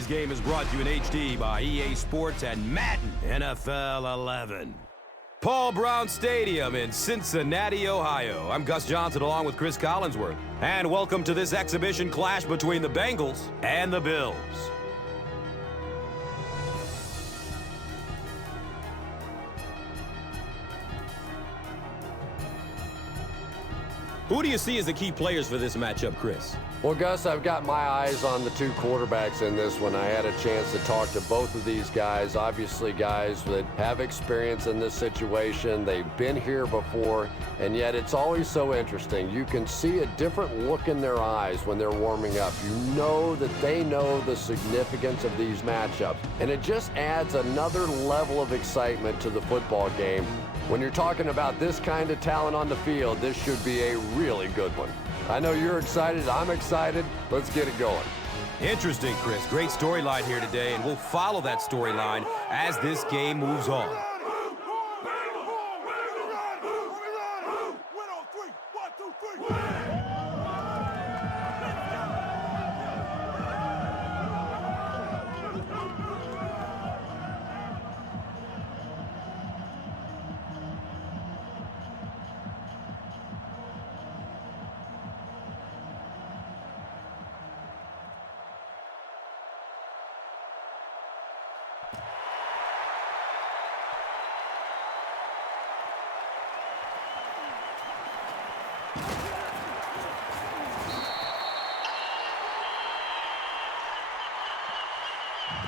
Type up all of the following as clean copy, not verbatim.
Today's game is brought to you in HD by EA Sports and Madden NFL 11. Paul Brown Stadium in Cincinnati, Ohio. I'm Gus Johnson along with Chris Collinsworth. And welcome to this exhibition clash between the Bengals and the Bills. Who do you see as the key players for this matchup, Chris? Well, Gus, I've got my eyes on the two quarterbacks in this one. I had a chance to talk to both of these guys, obviously guys that have experience in this situation. They've been here before, and yet it's always so interesting. You can see a different look in their eyes when they're warming up. You know that they know the significance of these matchups, and it just adds another level of excitement to the football game. When you're talking about this kind of talent on the field, this should be a really good one. I know you're excited. I'm excited. Let's get it going. Interesting, Chris. Great storyline here today, and we'll follow that storyline as this game moves on.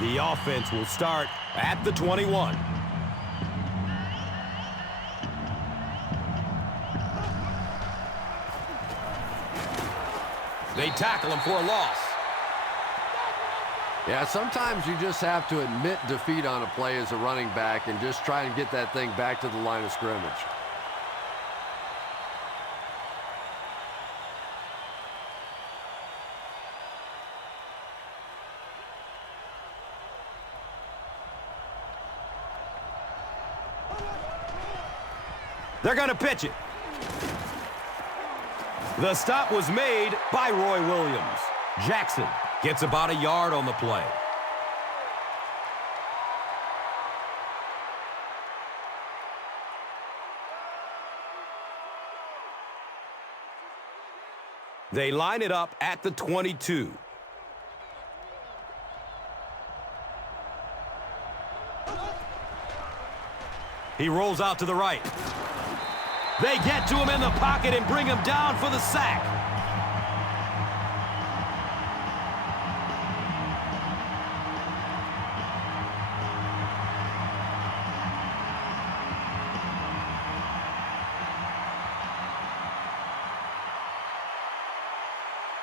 The offense will start at the 21. They tackle him for a loss. Yeah, sometimes you just have to admit defeat on a play as a running back and just try and get that thing back to the line of scrimmage. They're going to pitch it. The stop was made by Roy Williams. Jackson gets about a yard on the play. They line it up at the 22. He rolls out to the right. They get to him in the pocket and bring him down for the sack.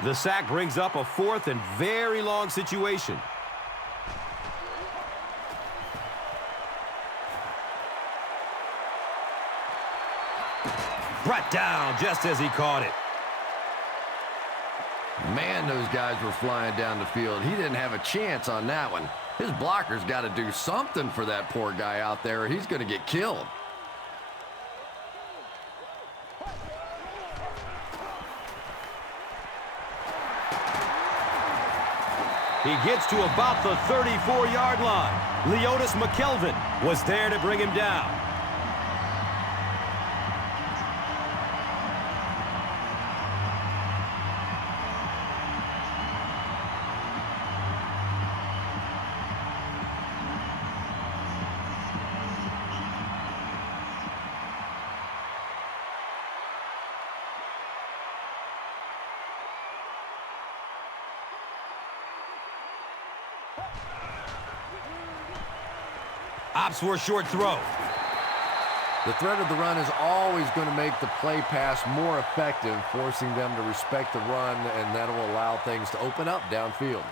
The sack brings up a fourth and very long situation. Brought down just as he caught it. Man, those guys were flying down the field. He didn't have a chance on that one. His blocker's got to do something for that poor guy out there, or he's going to get killed. He gets to about the 34-yard line. Leotis McKelvin was there to bring him down. Opts for a short throw. The threat of the run is always going to make the play pass more effective, forcing them to respect the run, and that will allow things to open up downfield.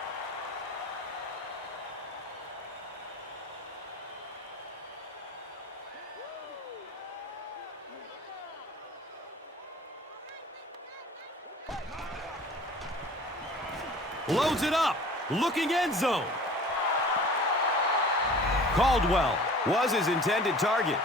Loads it up, looking end zone. Caldwell was his intended target.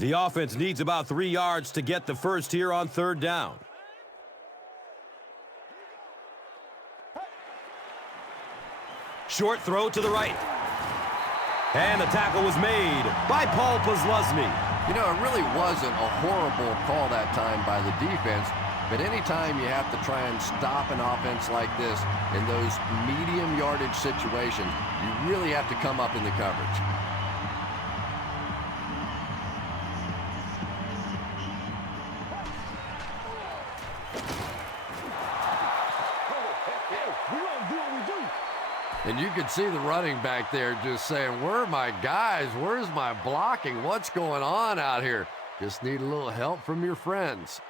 The offense needs about 3 yards to get the first here on 3rd down. Short throw to the right. And the tackle was made by Paul Posluszny. You know, it really wasn't a horrible call that time by the defense, but anytime you have to try and stop an offense like this in those medium yardage situations, you really have to come up in the coverage. And you could see the running back there just saying, where are my guys? Where's my blocking? What's going on out here? Just need a little help from your friends.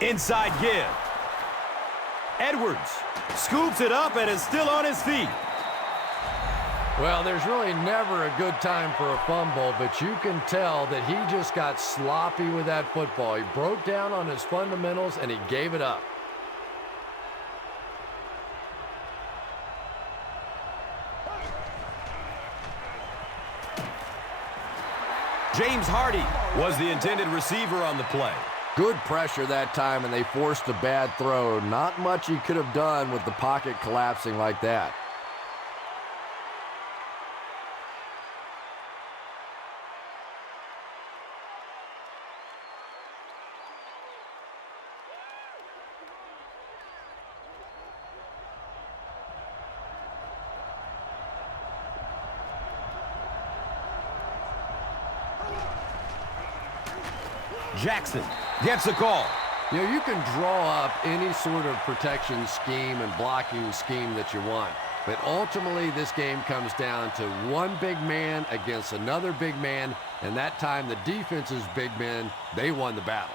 Inside give. Edwards scoops it up and is still on his feet. Well, there's really never a good time for a fumble, but you can tell that he just got sloppy with that football. He broke down on his fundamentals and he gave it up. James Hardy was the intended receiver on the play. Good pressure that time, and they forced a bad throw. Not much he could have done with the pocket collapsing like that. Jackson gets the call. You know, you can draw up any sort of protection scheme and blocking scheme that you want, but ultimately this game comes down to one big man against another big man, and that time the defense's big men, they won the battle.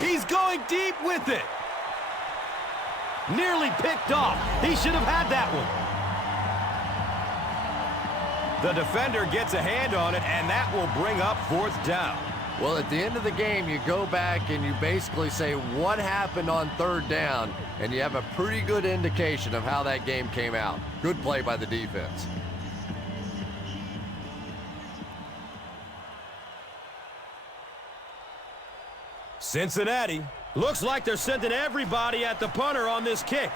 He's going deep with it. Nearly picked off. He should have had that one. The defender gets a hand on it, and that will bring up 4th down. Well, at the end of the game, you go back and you basically say what happened on 3rd down, and you have a pretty good indication of how that game came out. Good play by the defense. Cincinnati looks like they're sending everybody at the punter on this kick.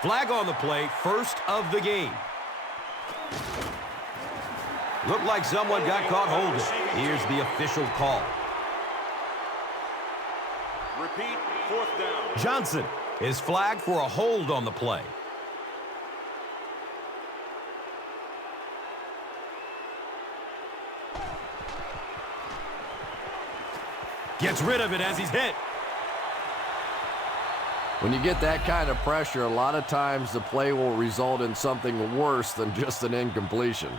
Flag on the play, first of the game. Looked like someone got caught holding. Here's the official call. Repeat, 4th down. Johnson is flagged for a hold on the play. Gets rid of it as he's hit. When you get that kind of pressure, a lot of times the play will result in something worse than just an incompletion.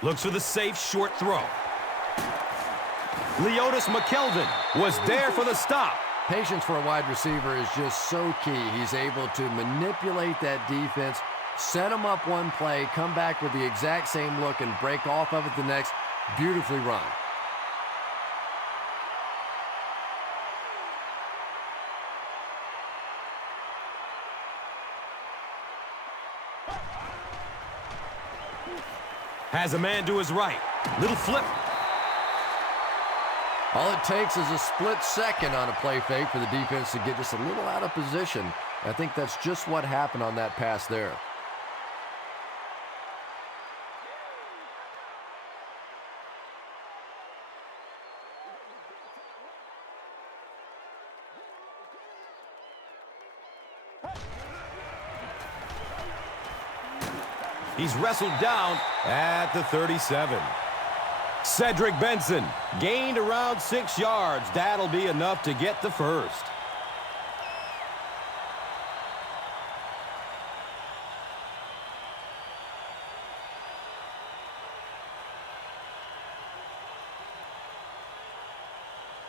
Looks for the safe short throw. Leotis McKelvin was there for the stop. Patience for a wide receiver is just so key. He's able to manipulate that defense, set them up one play, come back with the exact same look, and break off of it the next. Beautifully run. Has a man to his right. Little flip. All it takes is a split second on a play fake for the defense to get just a little out of position. I think that's just what happened on that pass there. He's wrestled down at the 37. Cedric Benson gained around 6 yards. That'll be enough to get the first.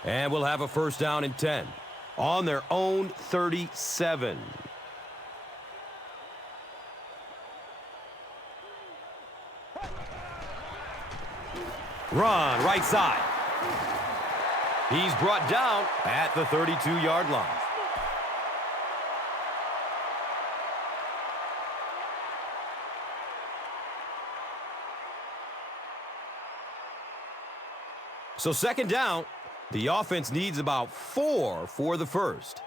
And we'll have a first down and 10 on their own 37. Run, right side. He's brought down at the 32-yard line. So second down, the offense needs about 4 for the first.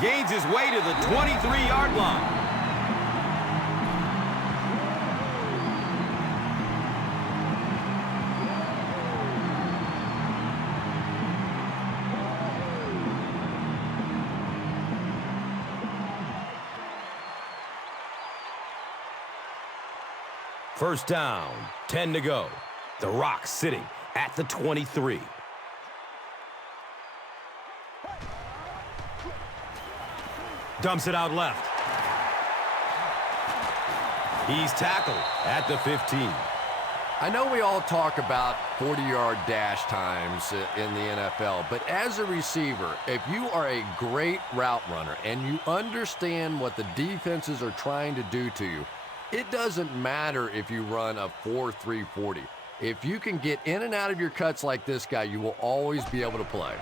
Gains his way to the 23-yard line. First down, 10 to go. The Rock sitting at the 23. Dumps it out left. He's tackled at the 15. I know we all talk about 40-yard dash times in the NFL, but as a receiver, if you are a great route runner and you understand what the defenses are trying to do to you, it doesn't matter if you run a 4.3 40. If you can get in and out of your cuts like this guy, you will always be able to play.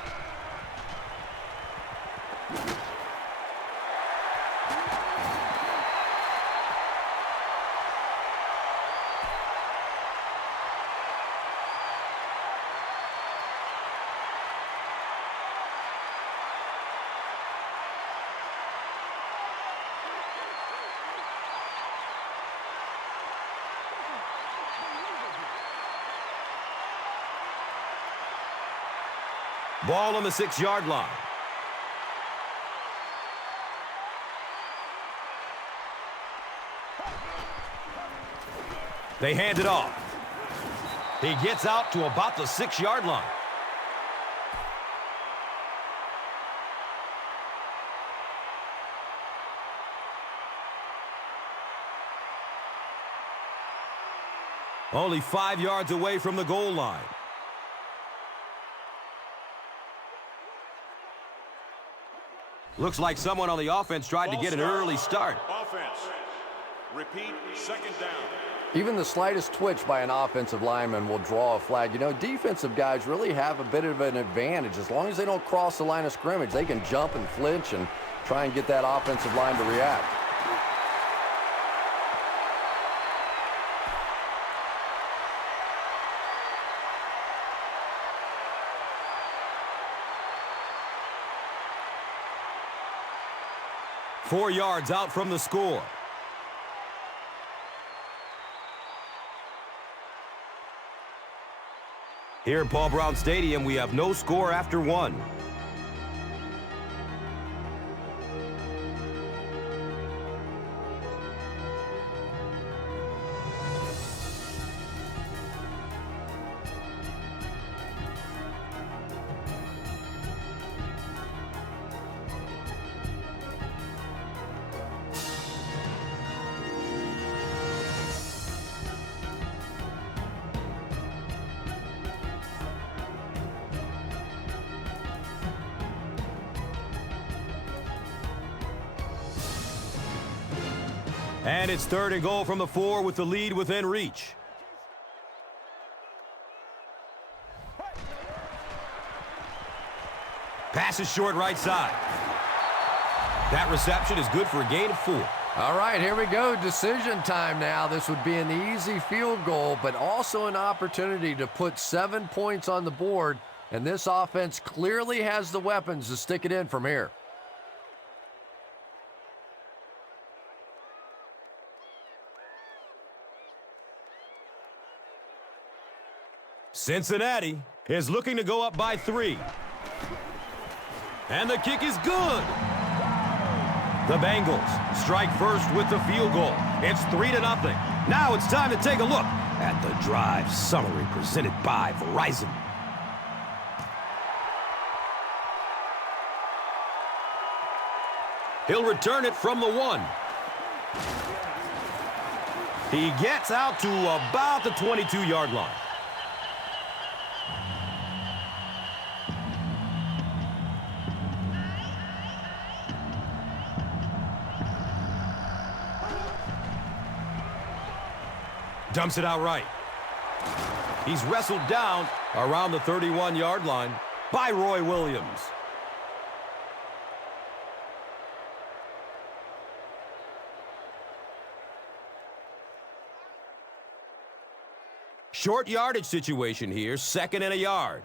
Ball on the 6-yard line. They hand it off. He gets out to about the 6-yard line. Only 5 yards away from the goal line. Looks like someone on the offense tried to get an early start. Offense. Repeat, second down. Even the slightest twitch by an offensive lineman will draw a flag. You know, defensive guys really have a bit of an advantage. As long as they don't cross the line of scrimmage, they can jump and flinch and try and get that offensive line to react. Four yards out from the score. Here at Paul Brown Stadium, we have no score after one. And it's 3rd and goal from the 4 with the lead within reach. Pass is short right side. That reception is good for a gain of 4. All right, here we go. Decision time now. This would be an easy field goal, but also an opportunity to put 7 points on the board, and this offense clearly has the weapons to stick it in from here. Cincinnati is looking to go up by 3. And the kick is good. The Bengals strike first with the field goal. It's 3-0. Now it's time to take a look at the drive summary presented by Verizon. He'll return it from the 1. He gets out to about the 22-yard line. Dumps it out right. He's wrestled down around the 31-yard line by Roy Williams. Short yardage situation here, 2nd and a yard.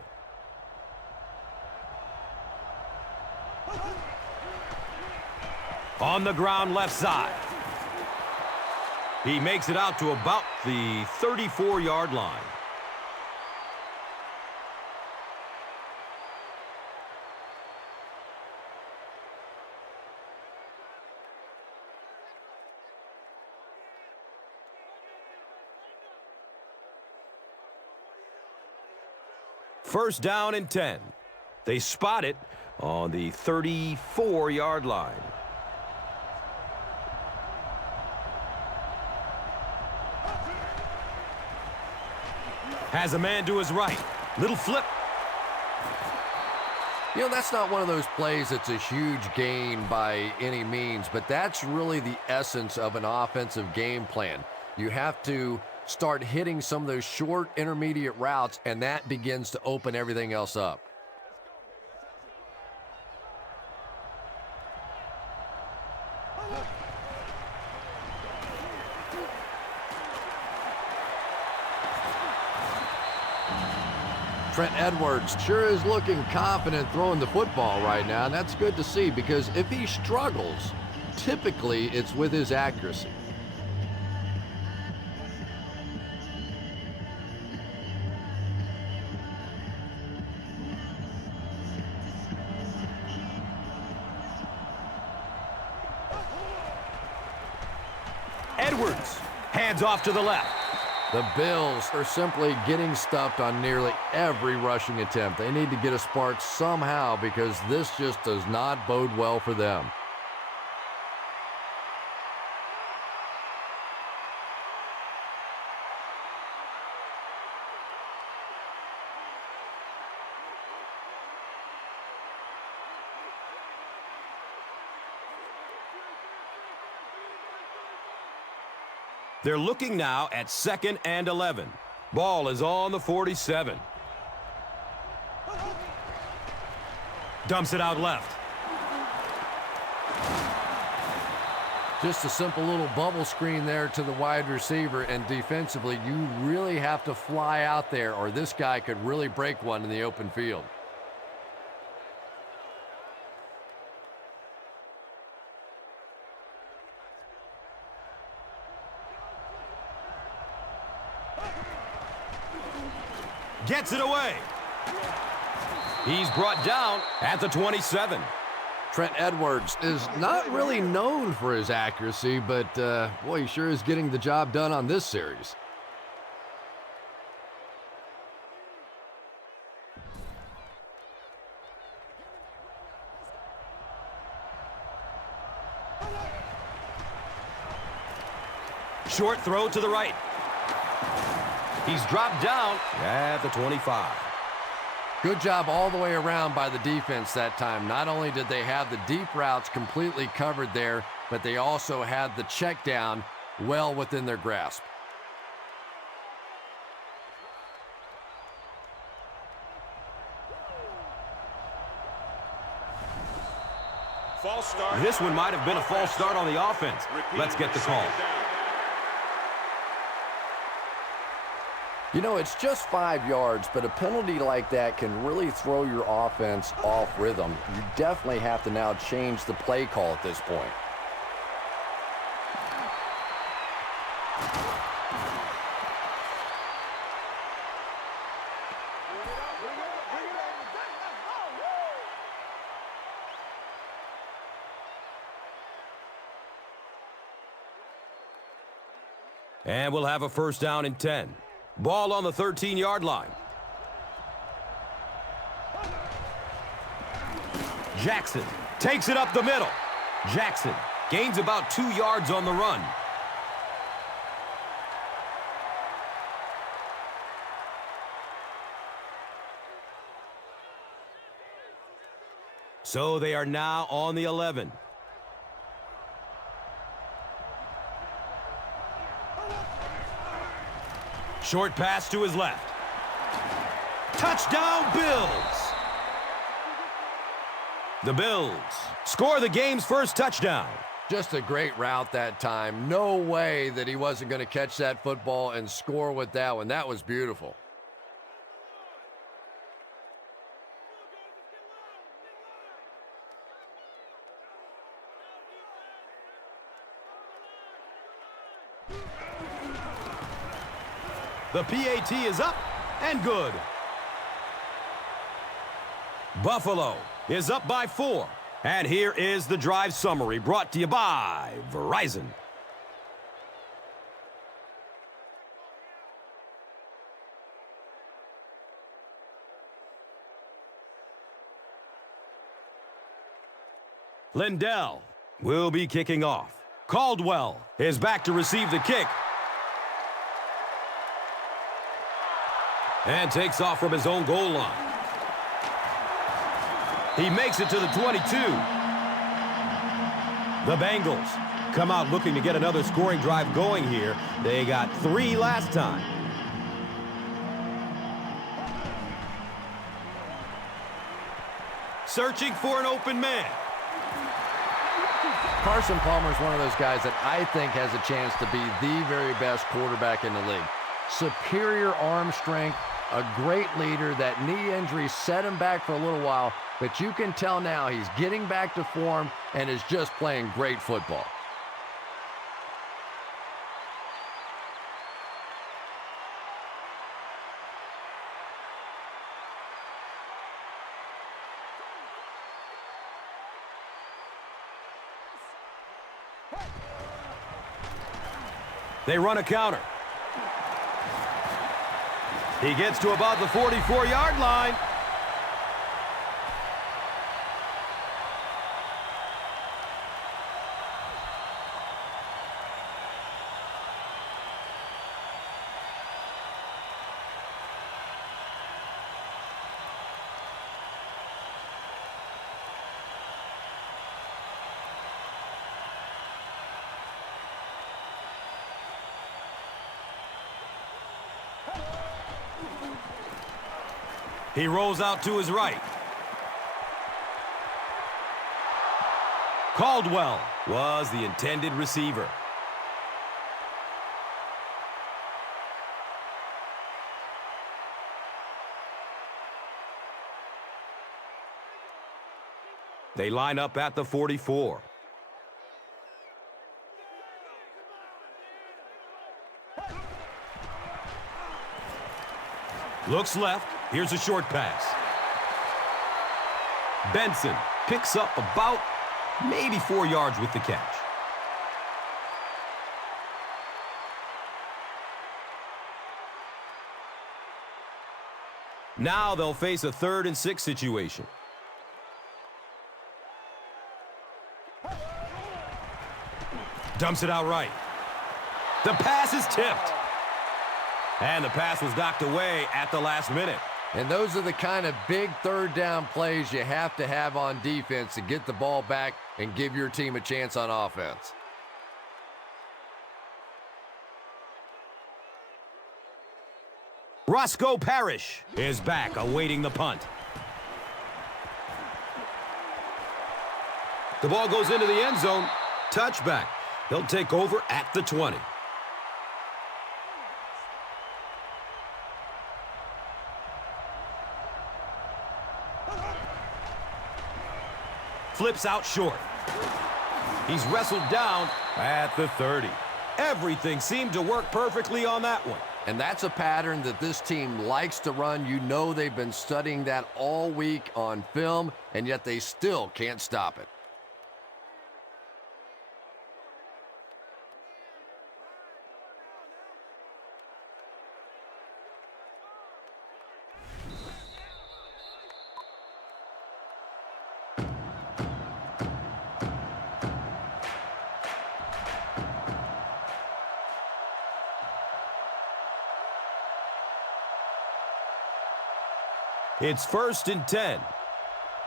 On the ground left side. He makes it out to about the 34-yard line. First down and 10. They spot it on the 34-yard line. Has a man to his right. Little flip. You know, that's not one of those plays that's a huge gain by any means, but that's really the essence of an offensive game plan. You have to start hitting some of those short intermediate routes, and that begins to open everything else up. Trent Edwards sure is looking confident throwing the football right now, and that's good to see because if he struggles, typically it's with his accuracy. Edwards hands off to the left. The Bills are simply getting stuffed on nearly every rushing attempt. They need to get a spark somehow because this just does not bode well for them. They're looking now at 2nd and 11. Ball is on the 47. Dumps it out left. Just a simple little bubble screen there to the wide receiver, and defensively, you really have to fly out there or this guy could really break one in the open field. Gets it away. He's brought down at the 27. Trent Edwards is not really known for his accuracy, but boy, he sure is getting the job done on this series. Short throw to the right. He's dropped down at the 25. Good job all the way around by the defense that time. Not only did they have the deep routes completely covered there, but they also had the check down well within their grasp. False start. This one might have been a false start on the offense. Let's get the call. You know, it's just 5 yards, but a penalty like that can really throw your offense off rhythm. You definitely have to now change the play call at this point. And we'll have a first down and 10. Ball on the 13-yard line. Jackson takes it up the middle. Jackson gains about 2 yards on the run. So they are now on the 11. Short pass to his left. Touchdown, Bills! The Bills score the game's first touchdown. Just a great route that time. No way that he wasn't going to catch that football and score with that one. That was beautiful. The PAT is up and good. Buffalo is up by 4. And here is the drive summary brought to you by Verizon. Lindell will be kicking off. Caldwell is back to receive the kick. And takes off from his own goal line. He makes it to the 22. The Bengals come out looking to get another scoring drive going here. They got 3 last time. Searching for an open man. Carson Palmer is one of those guys that I think has a chance to be the very best quarterback in the league. Superior arm strength, a great leader. That knee injury set him back for a little while, but you can tell now he's getting back to form and is just playing great football. They run a counter. He gets to about the 44-yard line. He rolls out to his right. Caldwell was the intended receiver. They line up at the 44. Looks left. Here's a short pass. Benson picks up about maybe 4 yards with the catch. Now they'll face a 3rd and 6 situation. Dumps it out right. The pass is tipped. And the pass was knocked away at the last minute. And those are the kind of big 3rd down plays you have to have on defense to get the ball back and give your team a chance on offense. Roscoe Parrish is back awaiting the punt. The ball goes into the end zone. Touchback. He'll take over at the 20. Flips out short. He's wrestled down at the 30. Everything seemed to work perfectly on that one. And that's a pattern that this team likes to run. You know they've been studying that all week on film, and yet they still can't stop it. It's 1st and 10.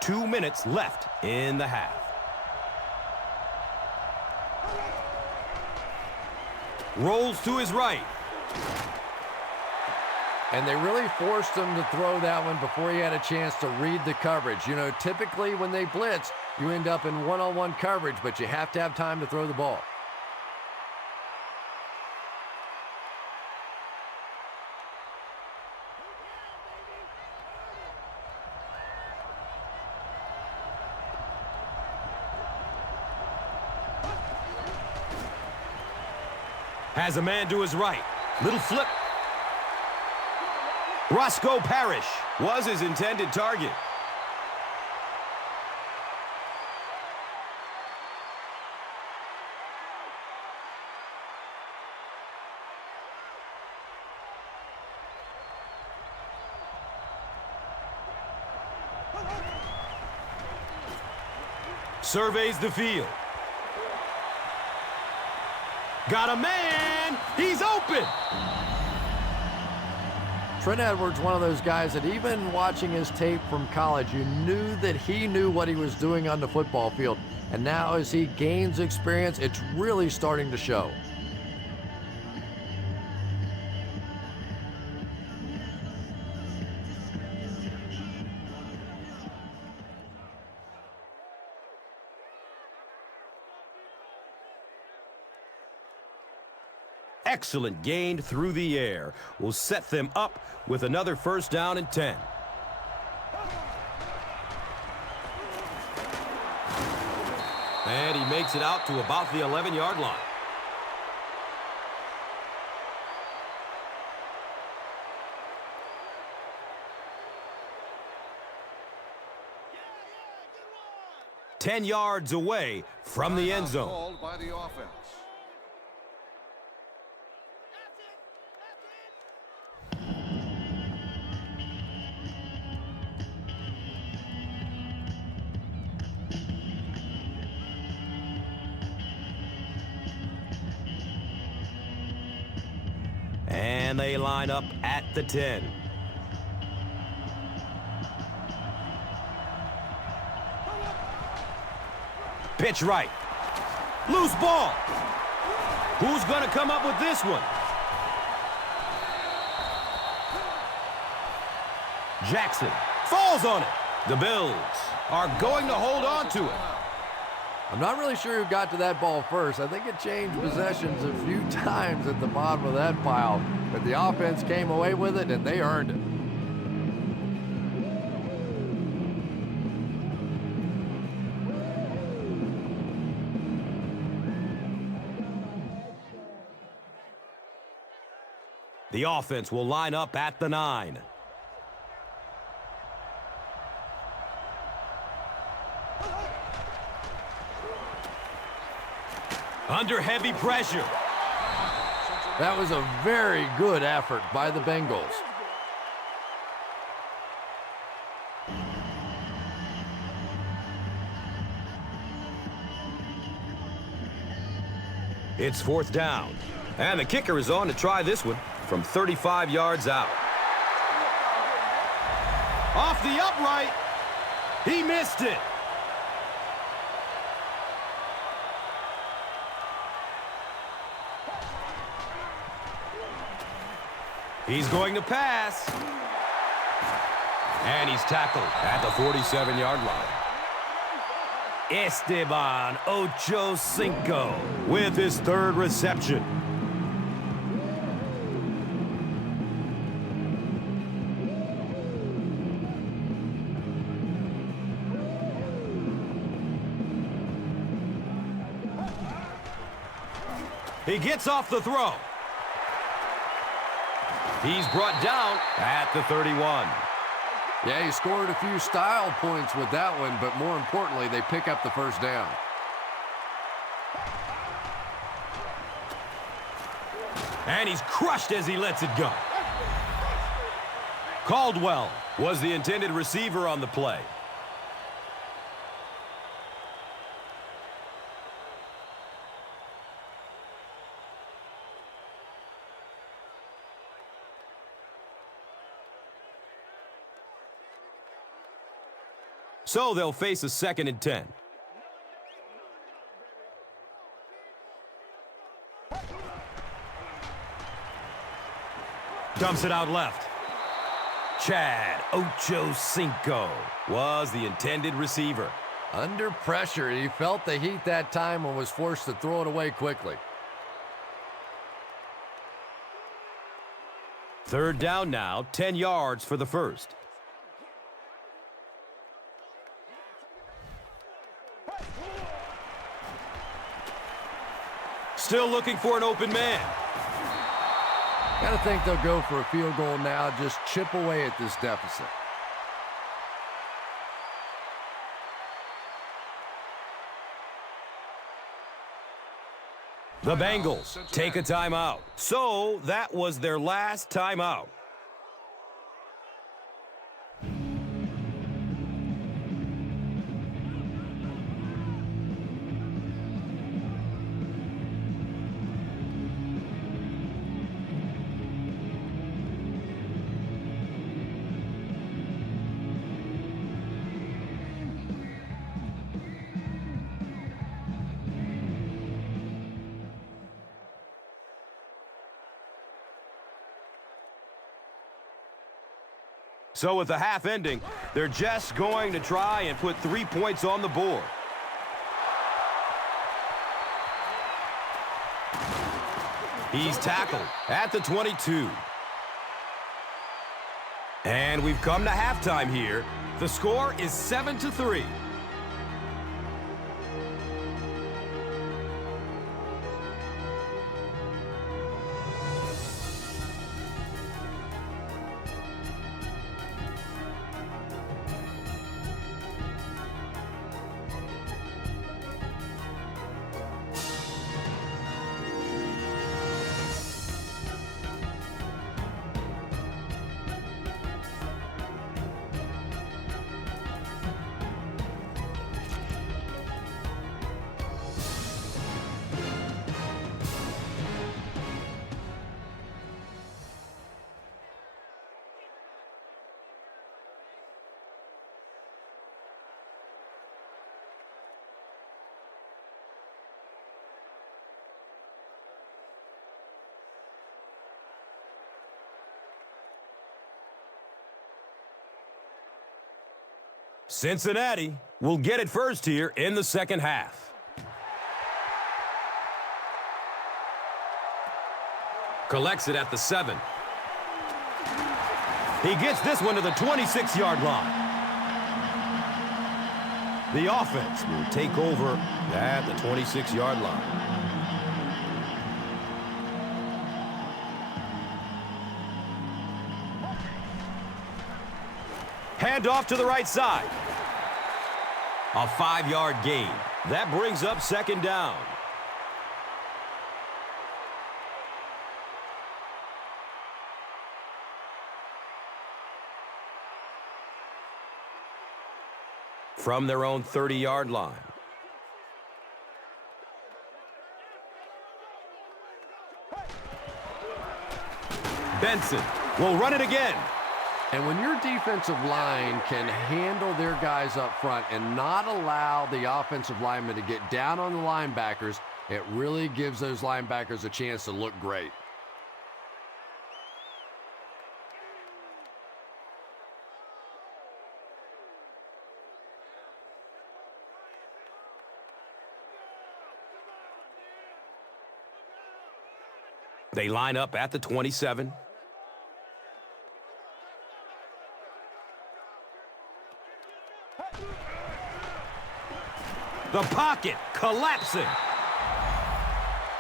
2 minutes left in the half. Rolls to his right. And they really forced him to throw that one before he had a chance to read the coverage. You know, typically when they blitz, you end up in one-on-one coverage, but you have to have time to throw the ball. Has a man to his right. Little flip. Roscoe Parrish was his intended target. Surveys the field. Got a man! He's open! Trent Edwards, one of those guys that even watching his tape from college, you knew that he knew what he was doing on the football field. And now as he gains experience, it's really starting to show. Excellent gain through the air will set them up with another 1st down and 10. And he makes it out to about the 11-yard line. Ten yards away from the end zone. Called by the offense. And they line up at the 10. Pitch right. Loose ball. Who's going to come up with this one? Jackson falls on it. The Bills are going to hold on to it. I'm not really sure who got to that ball first. I think it changed possessions a few times at the bottom of that pile, but the offense came away with it, and they earned it. The offense will line up at the 9. Under heavy pressure. That was a very good effort by the Bengals. It's 4th down. And the kicker is on to try this one from 35 yards out. Off the upright. He missed it. He's going to pass. And he's tackled at the 47-yard line. Esteban Ocho Cinco with his third reception. He gets off the throw. He's brought down at the 31. Yeah, he scored a few style points with that one, but more importantly, they pick up the first down. And he's crushed as he lets it go. Caldwell was the intended receiver on the play. So they'll face a 2nd and 10. Dumps it out left. Chad Ocho Cinco was the intended receiver. Under pressure, he felt the heat that time and was forced to throw it away quickly. 3rd down now, 10 yards for the first. Still looking for an open man. Gotta think they'll go for a field goal now, just chip away at this deficit. The Bengals take a timeout. So that was their last timeout. So with the half ending, they're just going to try and put 3 points on the board. He's tackled at the 22. And we've come to halftime here. The score is 7-3. Cincinnati will get it first here in the second half. Collects it at the 7. He gets this one to the 26-yard line. The offense will take over at the 26-yard line. Hand off to the right side. A 5-yard gain. That brings up 2nd down. From their own 30-yard line. Benson will run it again. And when your defensive line can handle their guys up front and not allow the offensive linemen to get down on the linebackers, it really gives those linebackers a chance to look great. They line up at the 27. The pocket collapsing.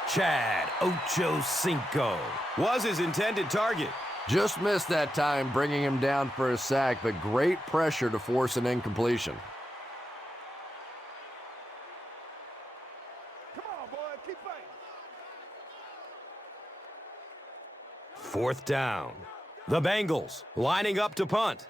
Chad Ochocinco was his intended target. Just missed that time, bringing him down for a sack, but great pressure to force an incompletion. Come on, boy, keep fighting. Fourth down. The Bengals lining up to punt.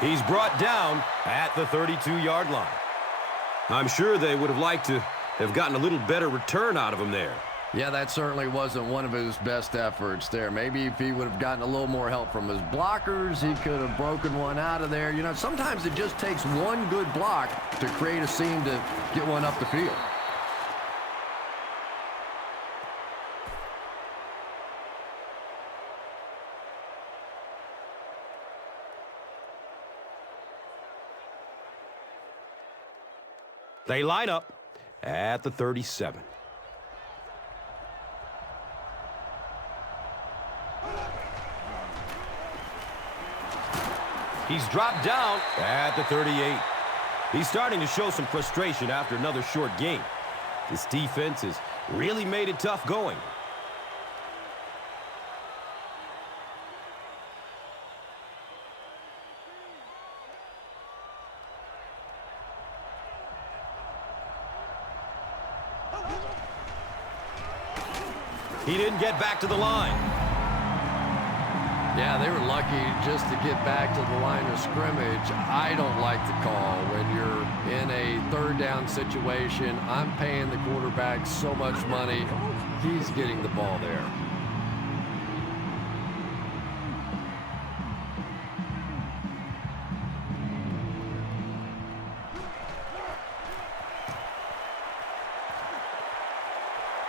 He's brought down at the 32-yard line. I'm sure they would have liked to have gotten a little better return out of him there. Yeah, that certainly wasn't one of his best efforts there. Maybe if he would have gotten a little more help from his blockers, he could have broken one out of there. You know, sometimes it just takes one good block to create a seam to get one up the field. They line up at the 37. He's dropped down at the 38. He's starting to show some frustration after another short game. This defense has really made it tough going. He didn't get back to the line. Yeah, they were lucky just to get back to the line of scrimmage. I don't like the call when you're in a third down situation. I'm paying the quarterback so much money. He's getting the ball there.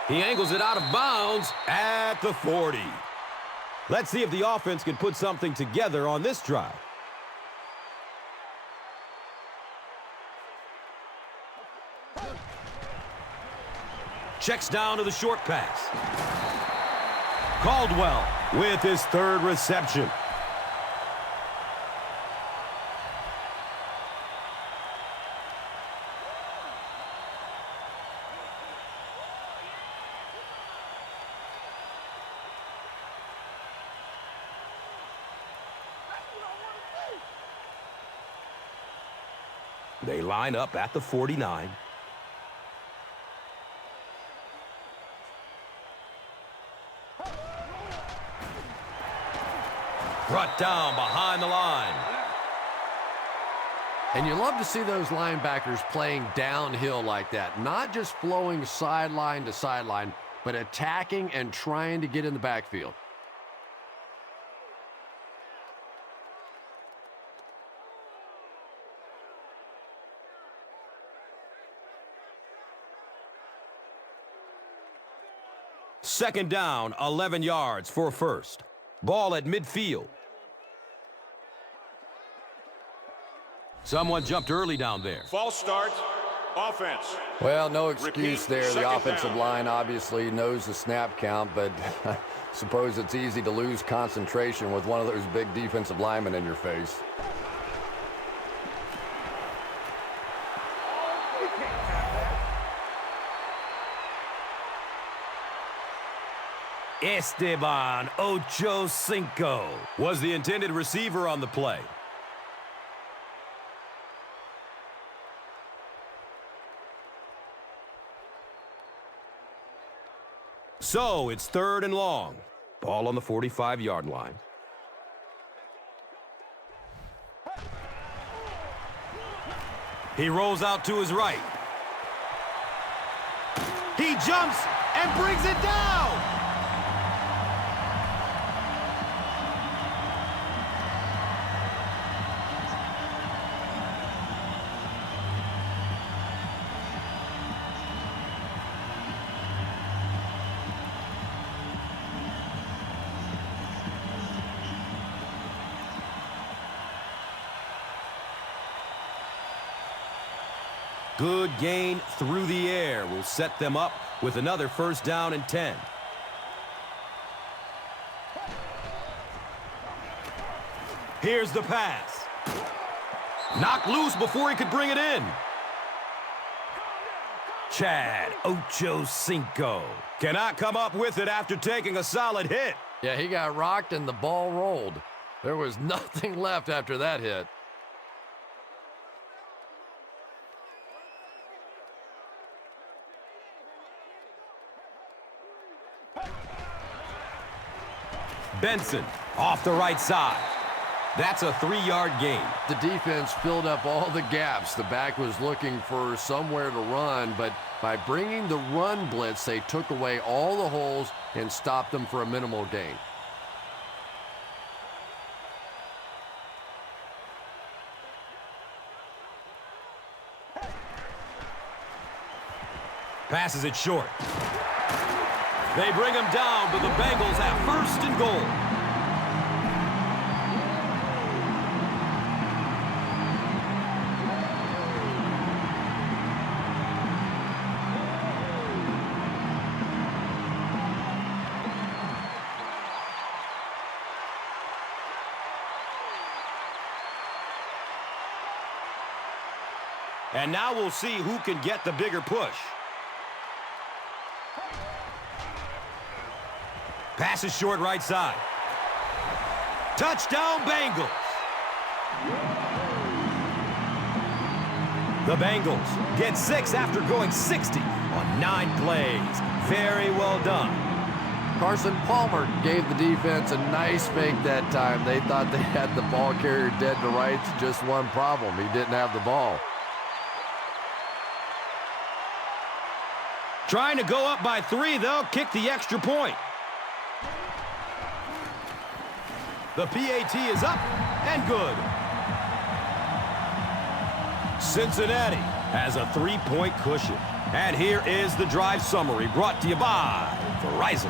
He angles it out of bounds at the 40. Let's see if the offense can put something together on this drive. Checks down to the short pass. Caldwell with his third reception. They line up at the 49. Brought down behind the line. And you love to see those linebackers playing downhill like that, not just flowing sideline to sideline, but attacking and trying to get in the backfield. Second down, 11 yards for first. Ball at midfield. Someone jumped early down there. False start, offense. Well, no excuse there. The second offensive down. line obviously knows the snap count, but I suppose it's easy to lose concentration with one of those big defensive linemen in your face. Esteban Ochocinco was the intended receiver on the play. So it's third and long. Ball on the 45-yard line. He rolls out to his right. He jumps and brings it down. Good gain through the air will set them up with another first down and 10. Here's the pass. Knocked loose before he could bring it in. Chad Ochocinco cannot come up with it after taking a solid hit. Yeah, he got rocked and the ball rolled. There was nothing left after that hit. Benson off the right side. That's a 3-yard gain. The defense filled up all the gaps. The back was looking for somewhere to run, but by bringing the run blitz, they took away all the holes and stopped them for a minimal gain. Passes it short. They bring him down, but the Bengals have first and goal. And now we'll see who can get the bigger push. Passes short right side. Touchdown Bengals. The Bengals get 6 after going 60 on 9 plays. Very well done. Carson Palmer gave the defense a nice fake that time. They thought they had the ball carrier dead to rights. Just one problem. He didn't have the ball. Trying to go up by 3, they'll kick the extra point. The PAT is up and good. Cincinnati has a 3-point cushion. And here is the drive summary brought to you by Verizon.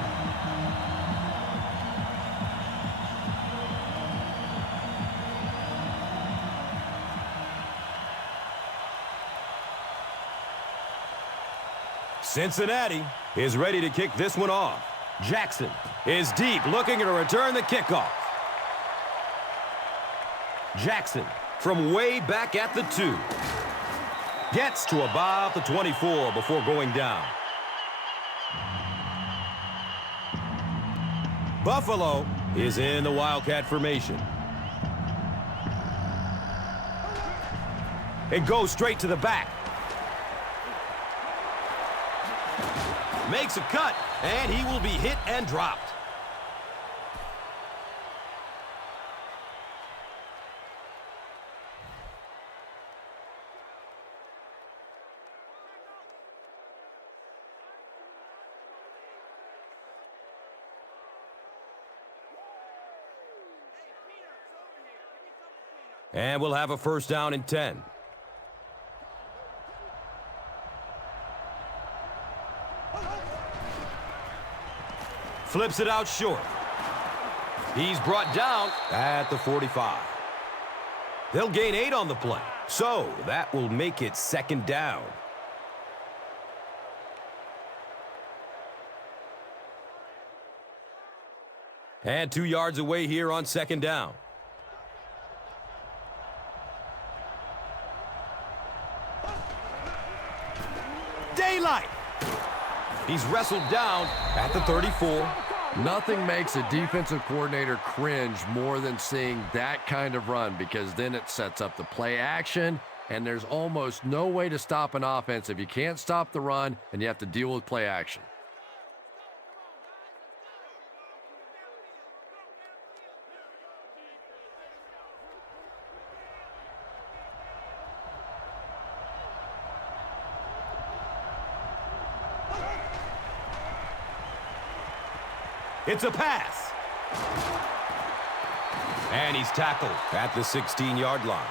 Cincinnati is ready to kick this one off. Jackson is deep, looking to return the kickoff. Jackson from way back at the 2. Gets to about the 24 before going down. Buffalo is in the Wildcat formation. It goes straight to the back. Makes a cut, and he will be hit and dropped. And we'll have a first down and 10. Flips it out short. He's brought down at the 45. They'll gain 8 on the play, so that will make it second down. And 2 yards away here on second down. Daylight. He's wrestled down at the 34. Nothing makes a defensive coordinator cringe more than seeing that kind of run, because then it sets up the play action, and there's almost no way to stop an offense if you can't stop the run and you have to deal with play action. It's a pass. And he's tackled at the 16-yard line.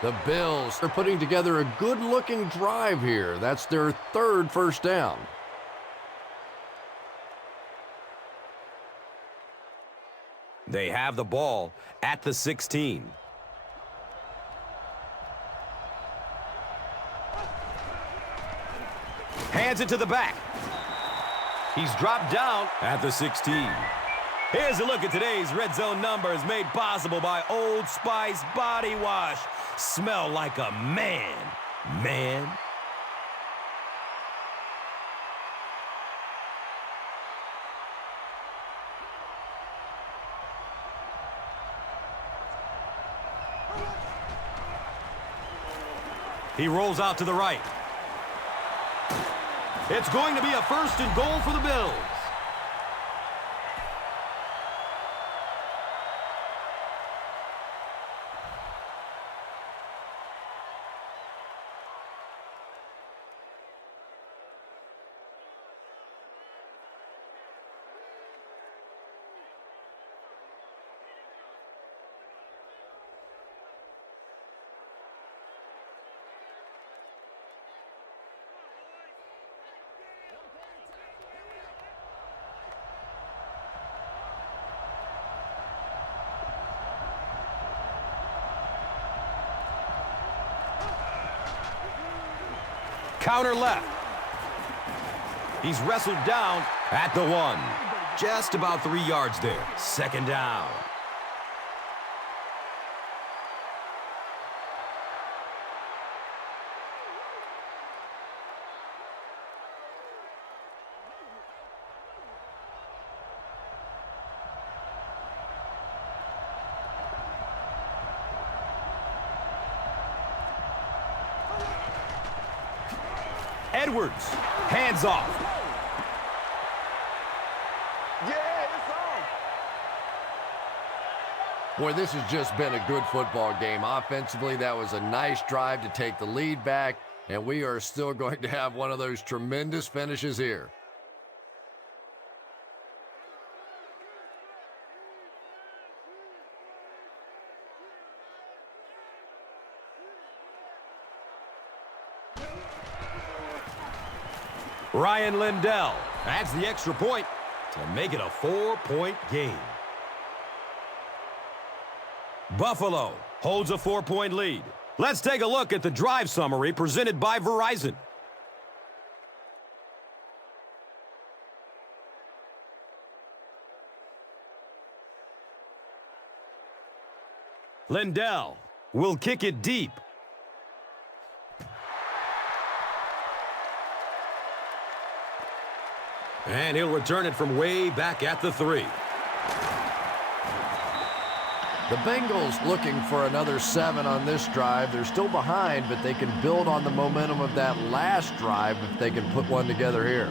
The Bills are putting together a good-looking drive here. That's their 3rd first down. They have the ball at the 16. Hands it to the back. He's dropped down at the 16. Here's a look at today's red zone numbers made possible by Old Spice Body Wash. Smell like a man, man. He rolls out to the right. It's going to be a 1st and goal for the Bills. Counter left. He's wrestled down at the 1. Just about 3 yards there. 2nd down. Edwards, hands off. Yeah, it's on. Boy, this has just been a good football game. Offensively, that was a nice drive to take the lead back, and we are still going to have one of those tremendous finishes here. Ryan Lindell adds the extra point to make it a 4-point game. Buffalo holds a 4-point lead. Let's take a look at the drive summary presented by Verizon. Lindell will kick it deep. And he'll return it from way back at the 3. The Bengals looking for another 7 on this drive. They're still behind, but they can build on the momentum of that last drive if they can put one together here.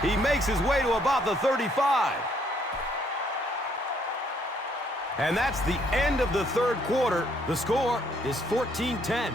He makes his way to about the 35. And that's the end of the 3rd quarter. The score is 14-10.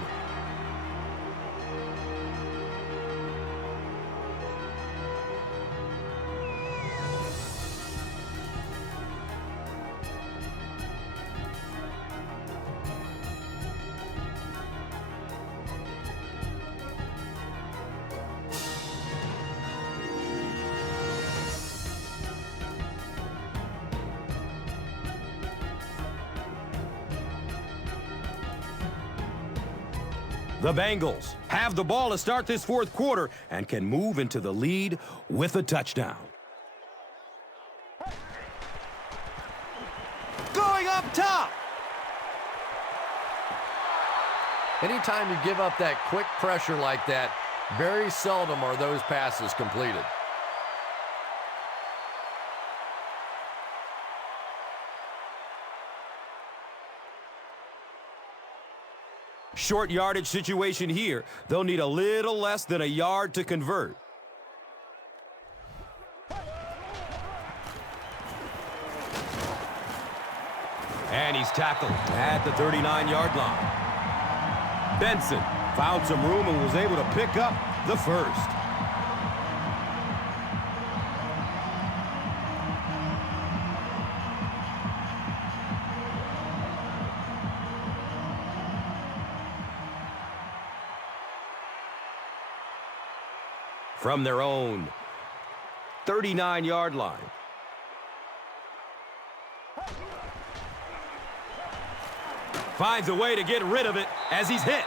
The Bengals have the ball to start this 4th quarter and can move into the lead with a touchdown. Going up top. Anytime you give up that quick pressure like that, very seldom are those passes completed. Short yardage situation here. They'll need a little less than a yard to convert. And he's tackled at the 39-yard line. Benson found some room and was able to pick up the 1st. From their own 39-yard line. Finds a way to get rid of it as he's hit.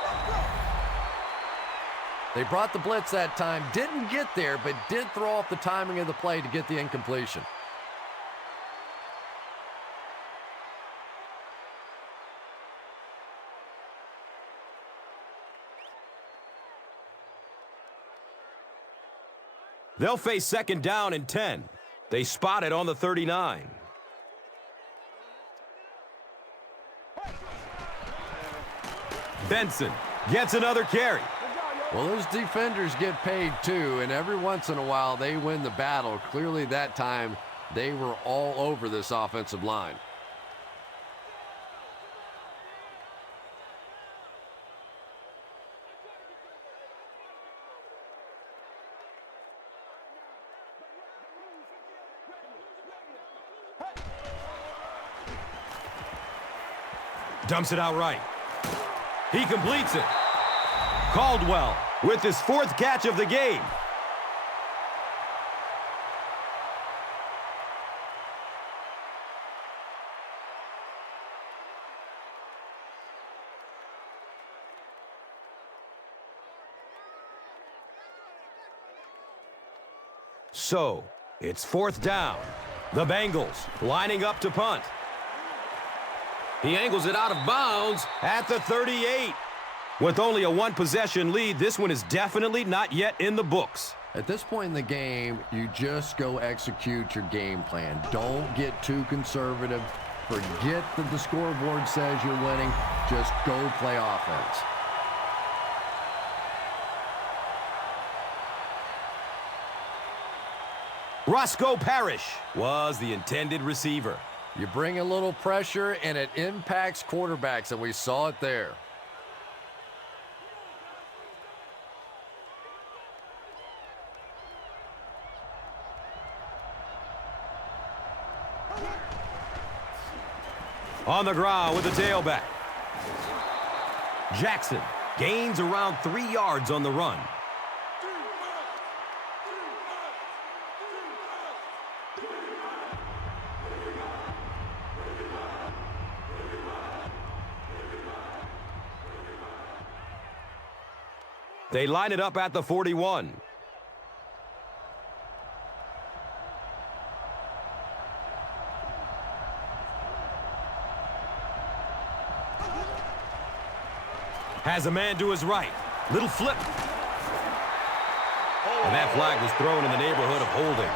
They brought the blitz that time. Didn't get there, but did throw off the timing of the play to get the incompletion. They'll face second down and 10. They spot it on the 39. Benson gets another carry. Well, those defenders get paid too, and every once in a while they win the battle. Clearly that time they were all over this offensive line. Dumps it out right. He completes it. Caldwell with his 4th catch of the game. So, it's 4th down. The Bengals lining up to punt. He angles it out of bounds at the 38. With only a 1-possession lead, this one is definitely not yet in the books. At this point in the game, you just go execute your game plan. Don't get too conservative. Forget that the scoreboard says you're winning. Just go play offense. Roscoe Parrish was the intended receiver. You bring a little pressure, and it impacts quarterbacks, and we saw it there. On the ground with the tailback. Jackson gains around 3 yards on the run. They line it up at the 41. Has a man to his right. Little flip. And that flag was thrown in the neighborhood of holding.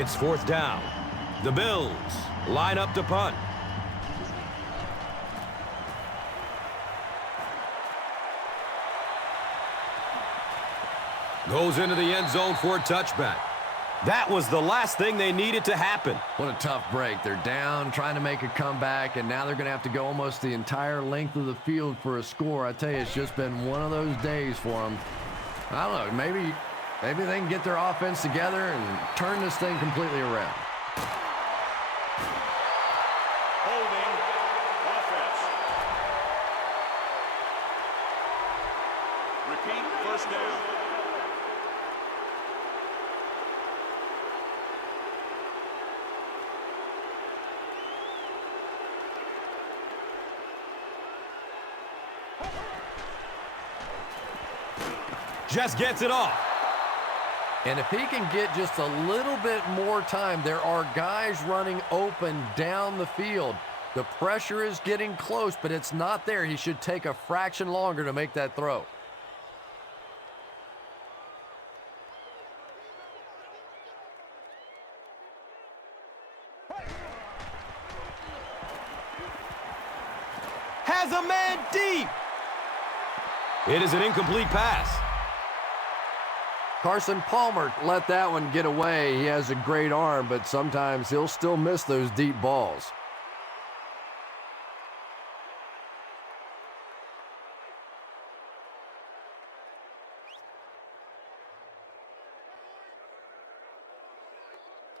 It's 4th down. The Bills line up to punt. Goes into the end zone for a touchback. That was the last thing they needed to happen. What a tough break. They're down, trying to make a comeback, and now they're going to have to go almost the entire length of the field for a score. I tell you, it's just been one of those days for them. I don't know, maybe they can get their offense together and turn this thing completely around. Holding offense. Repeat, 1st down. Just gets it off. And if he can get just a little bit more time, there are guys running open down the field. The pressure is getting close, but it's not there. He should take a fraction longer to make that throw. Has a man deep. It is an incomplete pass. Carson Palmer let that one get away. He has a great arm, but sometimes he'll still miss those deep balls.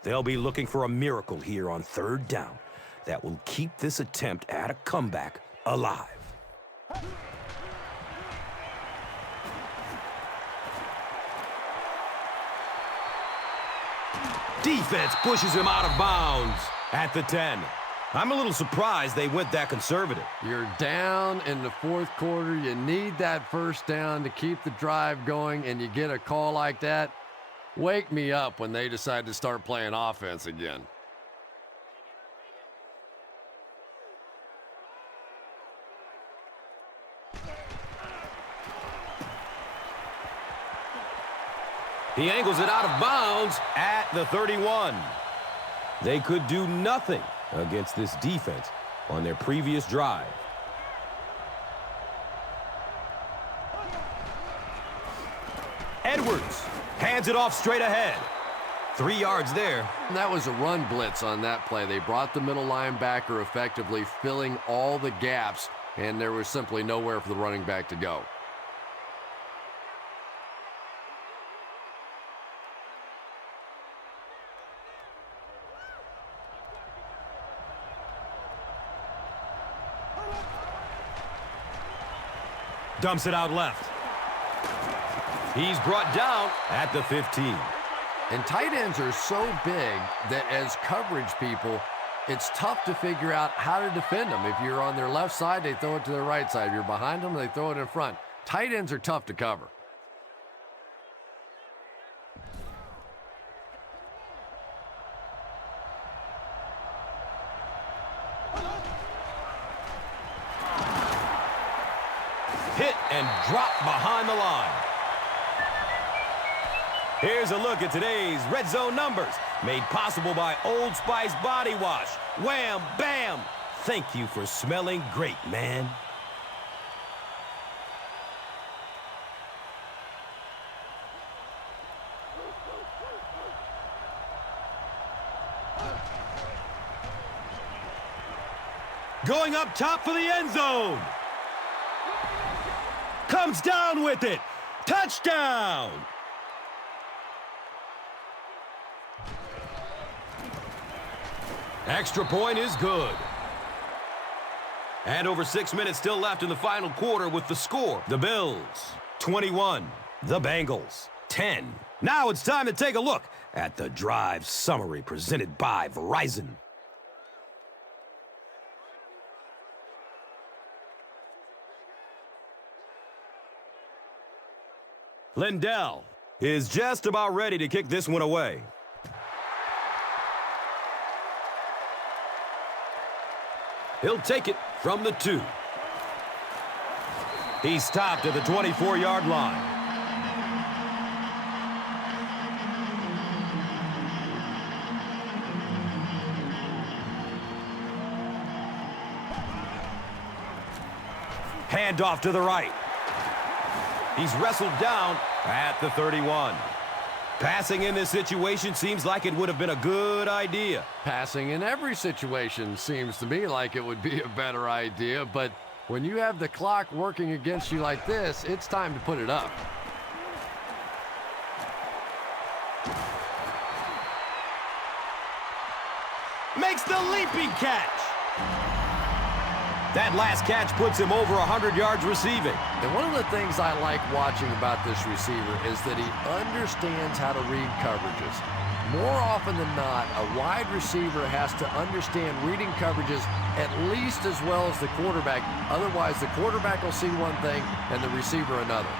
They'll be looking for a miracle here on 3rd down that will keep this attempt at a comeback alive. defense pushes him out of bounds at the 10. I'm a little surprised they went that conservative. You're down in the fourth quarter. You need that first down to keep the drive going, and you get a call like that. Wake me up when they decide to start playing offense again. He angles it out of bounds at the 31. They could do nothing against this defense on their previous drive. Edwards hands it off straight ahead. 3 yards there. And that was a run blitz on that play. They brought the middle linebacker effectively, filling all the gaps, and there was simply nowhere for the running back to go. Dumps it out left. He's brought down at the 15. And tight ends are so big that as coverage people, it's tough to figure out how to defend them. If you're on their left side, they throw it to their right side. If you're behind them, they throw it in front. Tight ends are tough to cover. Hit and drop behind the line. Here's a look at today's red zone numbers, made possible by Old Spice Body Wash. Wham, bam! Thank you for smelling great, man. Going up top for the end zone. Comes down with it. Touchdown! Extra point is good. And over 6 minutes still left in the final quarter with the score. The Bills, 21. The Bengals, 10. Now it's time to take a look at the drive summary presented by Verizon. Lindell is just about ready to kick this one away. He'll take it from the 2. He's stopped at the 24-yard line. Hand off to the right. He's wrestled down at the 31. Passing in this situation seems like it would have been a good idea. Passing in every situation seems to me like it would be a better idea, but when you have the clock working against you like this, it's time to put it up. Makes the leaping catch. That last catch puts him over 100 yards receiving. And one of the things I like watching about this receiver is that he understands how to read coverages. More often than not, a wide receiver has to understand reading coverages at least as well as the quarterback. Otherwise, the quarterback will see one thing and the receiver another.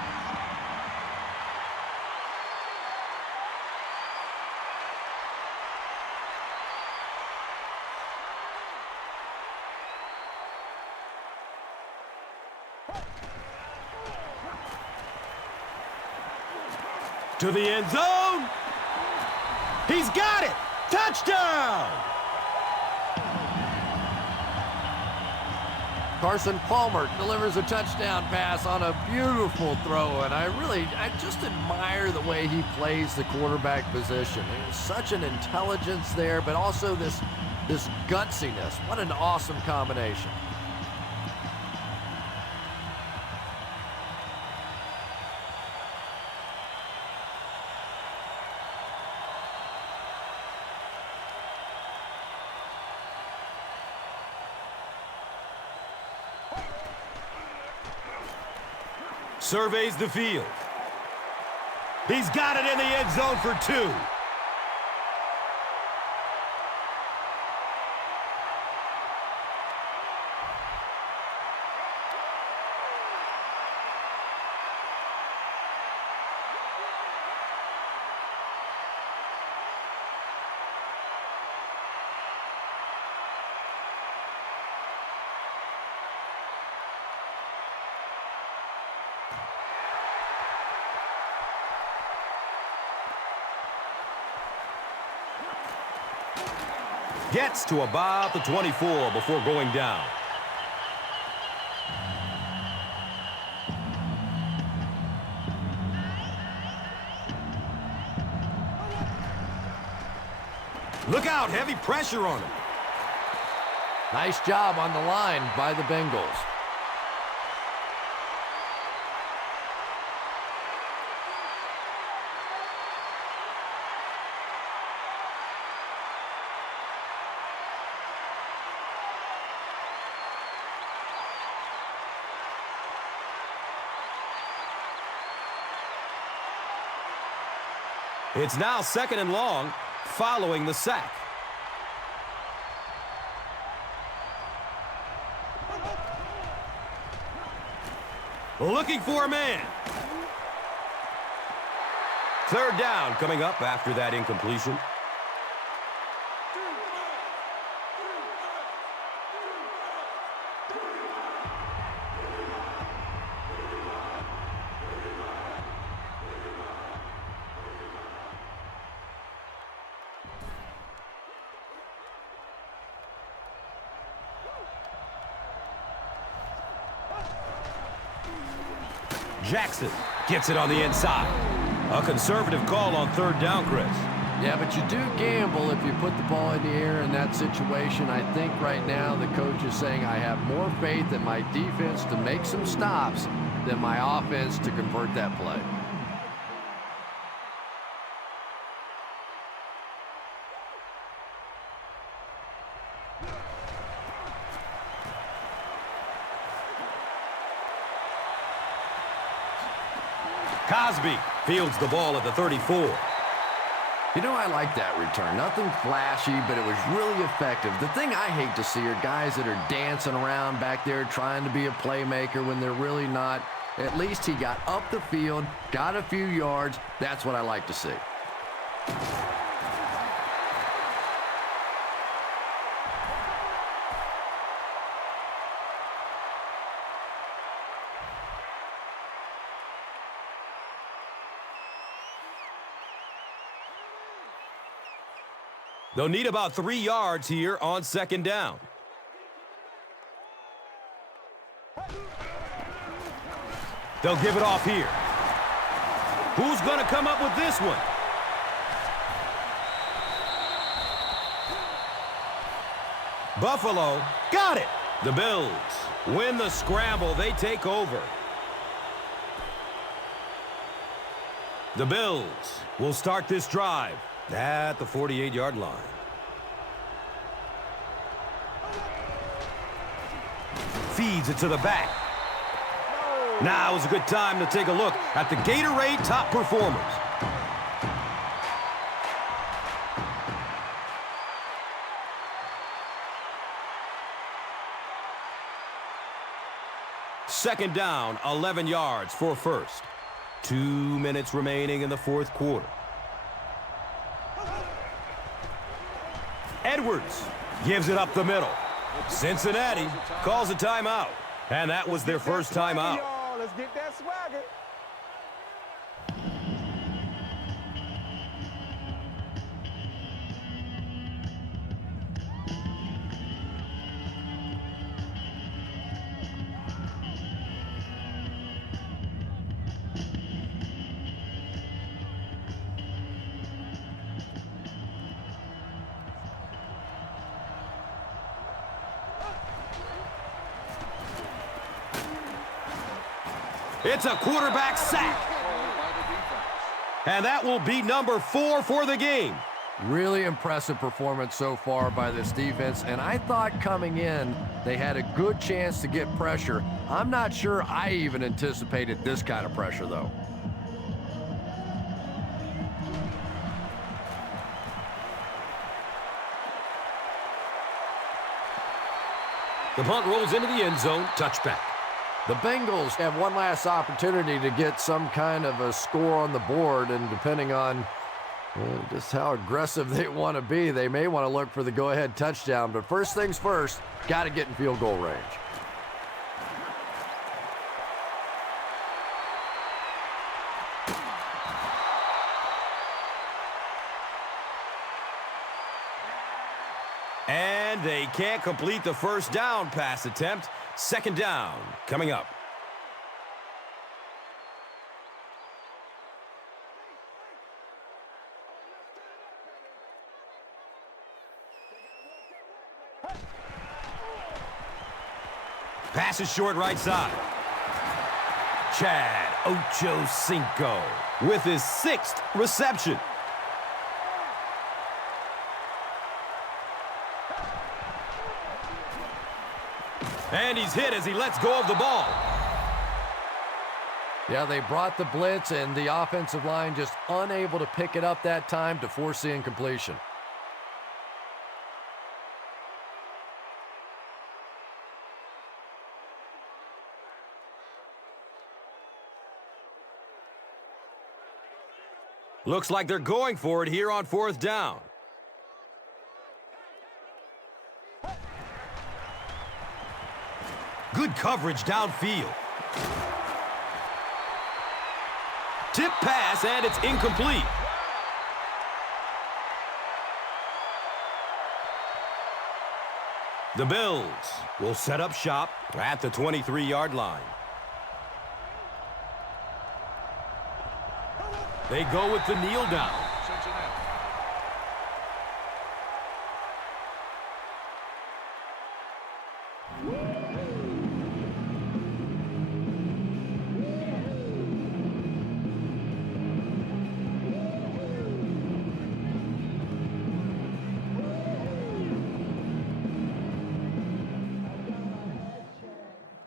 To the end zone. He's got it. Touchdown. Carson Palmer delivers a touchdown pass on a beautiful throw, and I just admire the way he plays the quarterback position. There's such an intelligence there, but also this gutsiness. What an awesome combination. Surveys the field. He's got it in the end zone for 2. Gets to about the 24 before going down. Look out, heavy pressure on him. Nice job on the line by the Bengals. It's now 2nd and long following the sack. Looking for a man. 3rd down coming up after that incompletion. Jackson gets it on the inside. A conservative call on 3rd down, Chris. Yeah, but you do gamble if you put the ball in the air in that situation. I think right now the coach is saying I have more faith in my defense to make some stops than my offense to convert that play. Cosby fields the ball at the 34. You know, I like that return. Nothing flashy, but it was really effective. The thing I hate to see are guys that are dancing around back there trying to be a playmaker when they're really not. At least he got up the field, got a few yards. That's what I like to see. They'll need about 3 yards here on 2nd down. They'll give it off here. Who's going to come up with this one? Buffalo got it. The Bills win the scramble. They take over. The Bills will start this drive at the 48-yard line. Feeds it to the back. Now is a good time to take a look at the Gatorade top performers. Second down, 11 yards for first. 2 minutes remaining in the 4th quarter. Edwards gives it up the middle. Cincinnati calls a timeout. And that was their first timeout. Let's get that swagger. It's a quarterback sack. And that will be number 4 for the game. Really impressive performance so far by this defense, and I thought coming in they had a good chance to get pressure. I'm not sure I even anticipated this kind of pressure, though. The punt rolls into the end zone. Touchback. The Bengals have one last opportunity to get some kind of a score on the board, and depending on just how aggressive they want to be, they may want to look for the go-ahead touchdown. But first things first, got to get in field goal range. And they can't complete the first down pass attempt. Second down coming up. Pass is short right side. Chad Ochocinco with his 6th reception. And he's hit as he lets go of the ball. Yeah, they brought the blitz, and the offensive line just unable to pick it up that time to force the incompletion. Looks like they're going for it here on 4th down. Good coverage downfield. Tip pass, and it's incomplete. The Bills will set up shop at the 23-yard line. They go with the kneel down.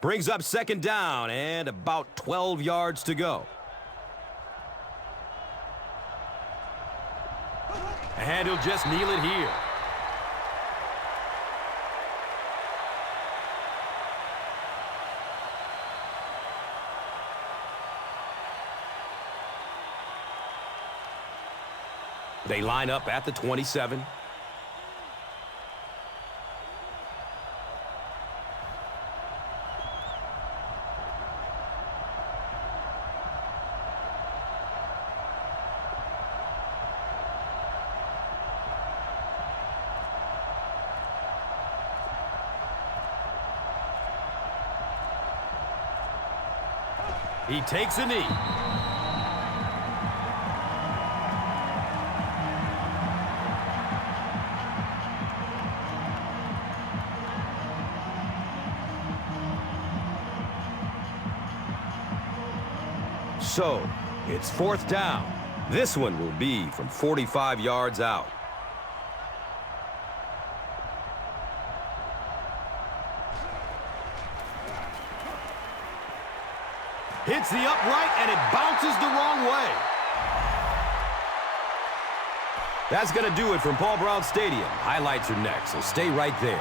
Brings up second down and about 12 yards to go. And he'll just kneel it here. They line up at the 27. He takes a knee. So, it's 4th down. This one will be from 45 yards out. Hits the upright, and it bounces the wrong way. That's going to do it from Paul Brown Stadium. Highlights are next, so stay right there.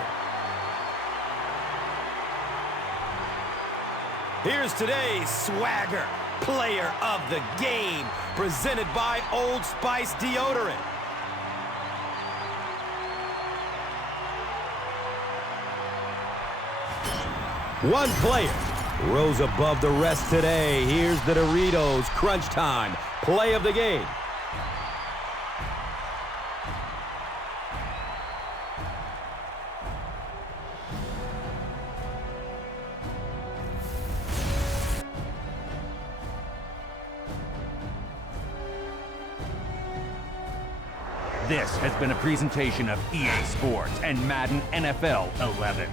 Here's today's swagger player of the game, presented by Old Spice Deodorant. One player rose above the rest today. Here's the Doritos Crunch Time play of the game. This has been a presentation of EA Sports and Madden NFL 11.